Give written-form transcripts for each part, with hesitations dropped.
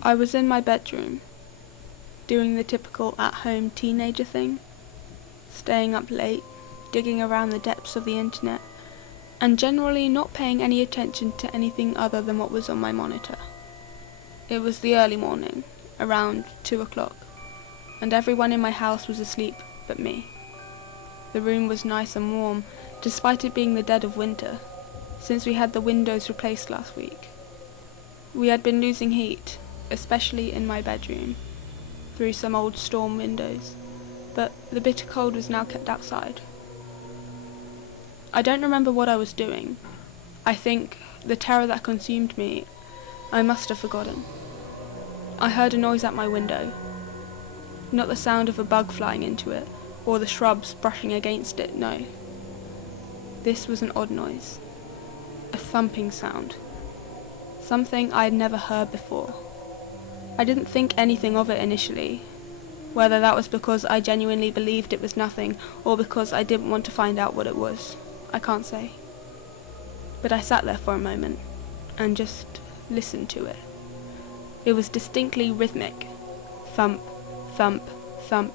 I was in my bedroom, doing the typical at-home teenager thing, staying up late, digging around the depths of the internet, and generally not paying any attention to anything other than what was on my monitor. It was the early morning, around 2 o'clock, and everyone in my house was asleep but me. The room was nice and warm, despite it being the dead of winter, since we had the windows replaced last week. We had been losing heat, especially in my bedroom, through some old storm windows, but the bitter cold was now kept outside. I don't remember what I was doing. I think the terror that consumed me, I must have forgotten. I heard a noise at my window. Not the sound of a bug flying into it, or the shrubs brushing against it, no. This was an odd noise. A thumping sound. Something I had never heard before. I didn't think anything of it initially, whether that was because I genuinely believed it was nothing, or because I didn't want to find out what it was. I can't say. But I sat there for a moment, and just listened to it. It was distinctly rhythmic. Thump, thump, thump.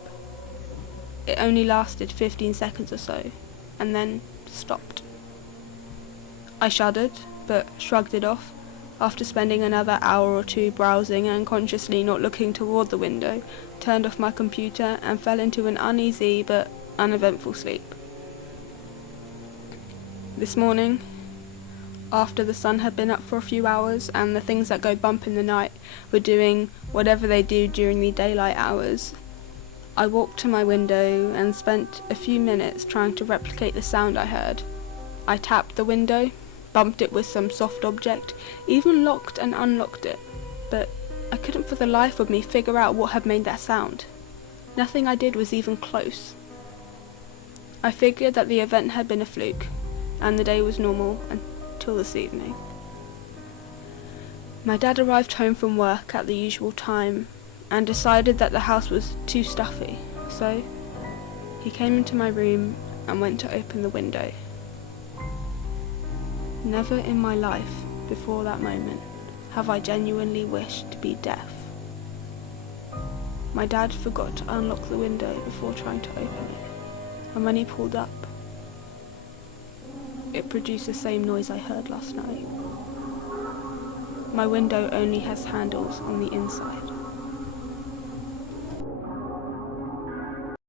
It only lasted 15 seconds or so, and then stopped. I shuddered, but shrugged it off, after spending another hour or two browsing and consciously not looking toward the window, turned off my computer and fell into an uneasy but uneventful sleep. This morning, after the sun had been up for a few hours and the things that go bump in the night were doing whatever they do during the daylight hours, I walked to my window and spent a few minutes trying to replicate the sound I heard. I tapped the window, bumped it with some soft object, even locked and unlocked it, but I couldn't for the life of me figure out what had made that sound. Nothing I did was even close. I figured that the event had been a fluke, and the day was normal until this evening. My dad arrived home from work at the usual time and decided that the house was too stuffy, so he came into my room and went to open the window. Never in my life before that moment have I genuinely wished to be deaf. My dad forgot to unlock the window before trying to open it, and when he pulled up, it produced the same noise I heard last night. My window only has handles on the inside.